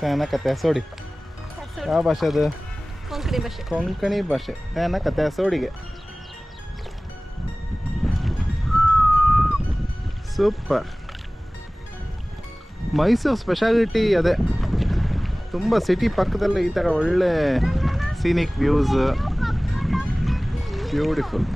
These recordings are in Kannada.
ತೇನ ಕತೆ ಸೋಡಿ ಯಾವ ಭಾಷೆ ಅದು? ಕೊಂಕಣಿ ಭಾಷೆ. ಕೊಂಕಣಿ ಭಾಷೆ. ತೇನ ಕತೆ ಸೋಡಿಗೆ ಸೂಪರ್. ಮೈಸೂರು ಸ್ಪೆಷಾಲಿಟಿ ಅದೇ, ತುಂಬ ಸಿಟಿ ಪಕ್ಕದಲ್ಲೇ ಈ ಥರ ಒಳ್ಳೆ ಸೀನಿಕ್ ವ್ಯೂಸ್, ಬ್ಯೂಟಿಫುಲ್.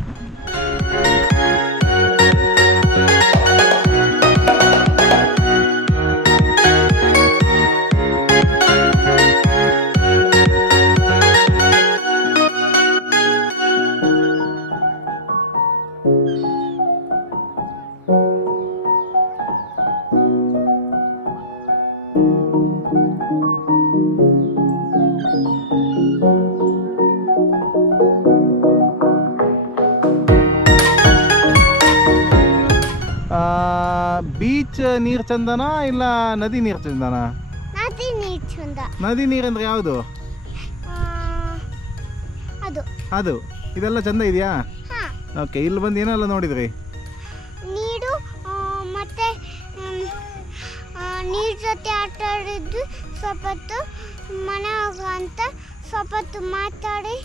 ಬೀಚ್ ನೀರು ಚಂದನಾ ಇಲ್ಲ ನದಿ ನೀರು ಚಂದನಾ? ನದಿ ನೀರು ಚಂದ. ನದಿ ನೀರಂದ್ರೆ ಯಾವುದು? ಅದು ಅದು ಇದೆಲ್ಲ ಚಂದ ಇದೆಯಾ? ಹಾ, ಓಕೆ. ಇಲ್ಲಿ ಬಂದು ಏನೆಲ್ಲ ನೋಡಿದ್ರಿ? ನೀರು ಮತ್ತೆ ನೀರ್ ಜೊತೆ ಆಟ ಆಡಿದ್ದು, ಸ್ವಲ್ಪ ಹೊತ್ತು ಮನೆ ಹೋಗೋ ಅಂತ ಸ್ವಲ್ಪ ಹೊತ್ತು ಮಾತಾಡಿ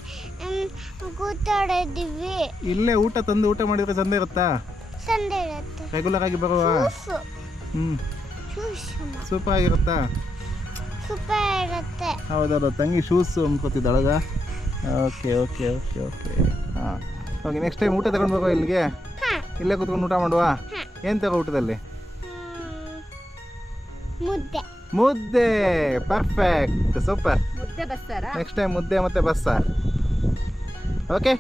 ಕೂತಾಡಿದ್ವಿ. ಇಲ್ಲೇ ಊಟ ತಂದು ಊಟ ಮಾಡಿದ್ರೆ ಚಂದ ಇರುತ್ತಾ? ಸಂಡೆ ಇರುತ್ತೆ. ರೆಗ್ಯುಲರ್ ಆಗಿ ಬರುವ? ಸೂಪರ್ ಆಗಿರುತ್ತಾ? ಸೂಪರ್ ಇರುತ್ತೆ. ಹೌದೌದು. ತಂಗಿ ಶೂಸ್ ಅನ್ಕೋತಿದ್ದೊಳಗ. Okay okay okay okay. ಹಾಂ ಓಕೆ. ನೆಕ್ಸ್ಟ್ ಟೈಮ್ ಊಟ ತಗೊಂಡು ಬರುವ ಇಲ್ಲಿಗೆ. ಇಲ್ಲೇ ಕೂತ್ಕೊಂಡು ಊಟ ಮಾಡುವ. ಏನು ತಗೋ ಊಟದಲ್ಲಿ? ಮುದ್ದೆ. ಮುದ್ದೆ. ಪರ್ಫೆಕ್ಟ್. ಸೂಪರ್. ಮುದ್ದೆ ಬಸ್ಸಾರ. ನೆಕ್ಸ್ಟ್ ಟೈಮ್ ಮುದ್ದೆ ಮತ್ತೆ ಬಸ್ಸಾರ್. Okay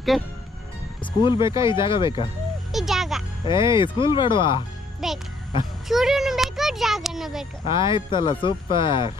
okay. ಸ್ಕೂಲ್ ಬೇಕಾ ಈ ಜಾಗ ಬೇಕಾ? ಈ ಜಾಗ. ಸ್ಕೂಲ್ ಬೇಡವಾ? ಬೇಕು. ಶುರುನು ಬೇಕು, ಜಾಗನೂ ಬೇಕು. ಆಯ್ತಲ್ಲ, ಸೂಪರ್.